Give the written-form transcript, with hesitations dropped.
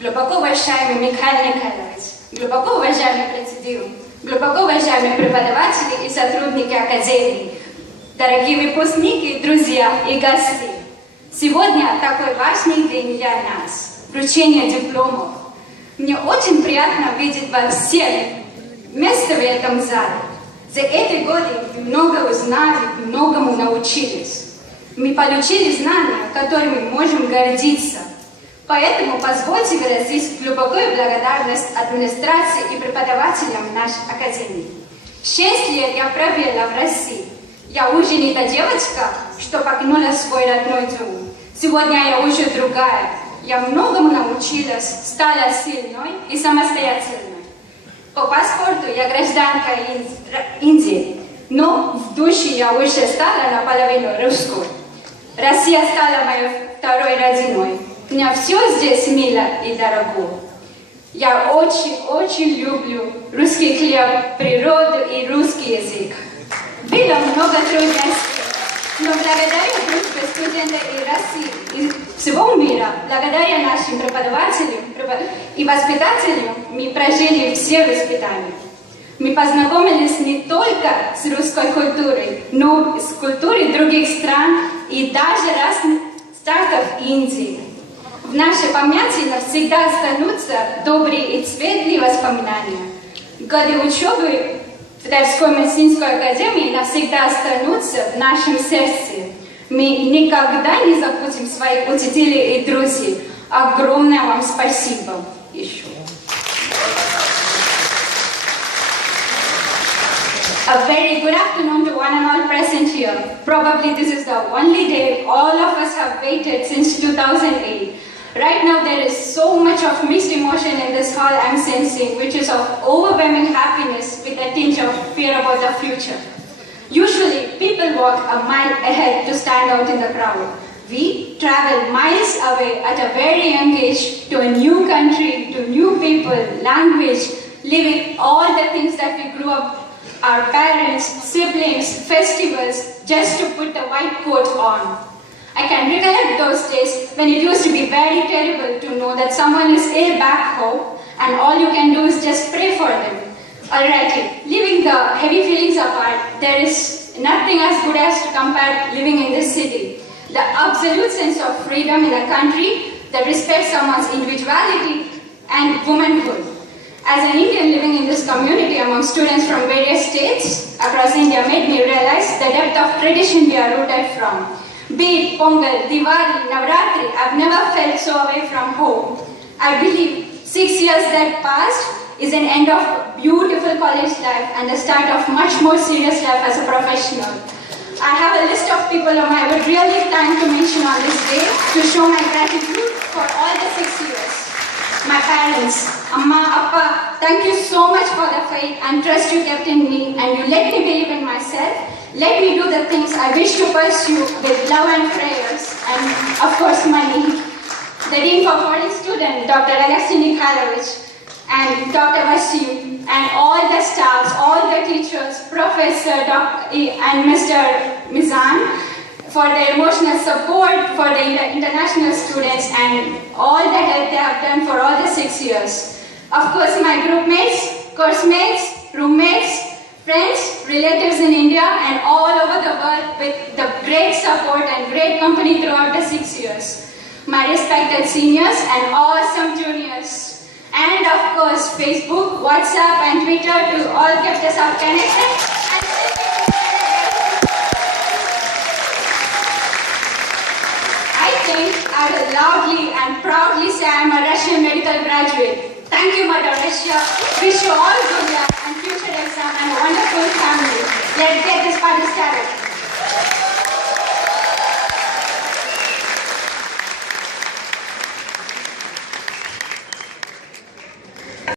глубоко уважаемый Михаил Николаевич, глубоко уважаемый президиум, глубоко уважаемые преподаватели и сотрудники Академии, дорогие выпускники, друзья и гости. Сегодня такой важный день для нас – вручение дипломов. Мне очень приятно видеть вас всех вместе в этом зале. За эти годы мы много узнали, многому научились. Мы получили знания, которыми можем гордиться. Поэтому позвольте выразить глубокую благодарность администрации и преподавателям нашей Академии. 6 лет я провела в России. Я уже не та девочка, что покинула свой родной дом. Сегодня я уже другая. Я многому научилась, стала сильной и самостоятельной. По паспорту я гражданка Индии, но в душе я уже стала наполовину русской. Россия стала моей второй родиной. Мне все здесь мило и дорого. Я очень люблю русский хлеб, природу и русский язык. Было много трудностей, но благодаря дружбе студентов и России, и всего мира, благодаря нашим преподавателям и воспитателям, мы прожили все испытания. Мы познакомились не только с русской культурой, но и с культурой других стран и даже разных штатов Индии. В нашей памяти навсегда останутся добрые и светлые воспоминания. Годы учебы в Тверской медицинской академии навсегда останутся в нашем сердце. Мы никогда не забудем своих учителей и друзей. Огромное вам спасибо еще. A very good afternoon to one and all present here. Probably this is the only day all of us have waited since 2008. Right now there is so much of mixed emotion in this hall I'm sensing, which is of overwhelming happiness with a tinge of fear about the future. Usually people walk a mile ahead to stand out in the crowd. We travel miles away at a very young age to a new country, to new people, language, living all the things that we grew up, our parents, siblings, festivals, just to put the white coat on. I can recollect those days when it used to be very terrible to know that someone is ill back home and all you can do is just pray for them. Alrighty, leaving the heavy feelings apart, there is nothing as good as to compare living in this city. The absolute sense of freedom in a country that respects someone's individuality and womanhood. As an Indian living in this community among students from various states across India made me realize the depth of tradition we are rooted from. Be it Pongal, Diwali, Navratri, I've never felt so away from home. I believe 6 years that passed is an end of beautiful college life and the start of much more serious life as a professional. I have a list of people whom I would really thank to mention on this day to show my gratitude for all the 6 years. My parents, Amma, Appa, thank you so much for the faith and trust you kept in me and you let me believe in myself. Let me do the things I wish to pursue with love and prayers and, of course, money. The Dean for Foreign Student, Dr. Alexei Nikhalovich, and Dr. Vasim, and all the staffs, all the teachers, Professor and Mr. Mizan, for their emotional support for the international students and all the help they have done for all the 6 years. Of course, my group mates, course mates, roommates, friends, relatives in India and all over the world with the great support and great company throughout the 6 years. My respected seniors and awesome juniors. And of course, Facebook, WhatsApp and Twitter to all kept us up connected. I think I will loudly and proudly say I am a Russian medical graduate. Thank you, Mother Russia. Wish you all good luck and future exam and a wonderful family. Let's get this party started.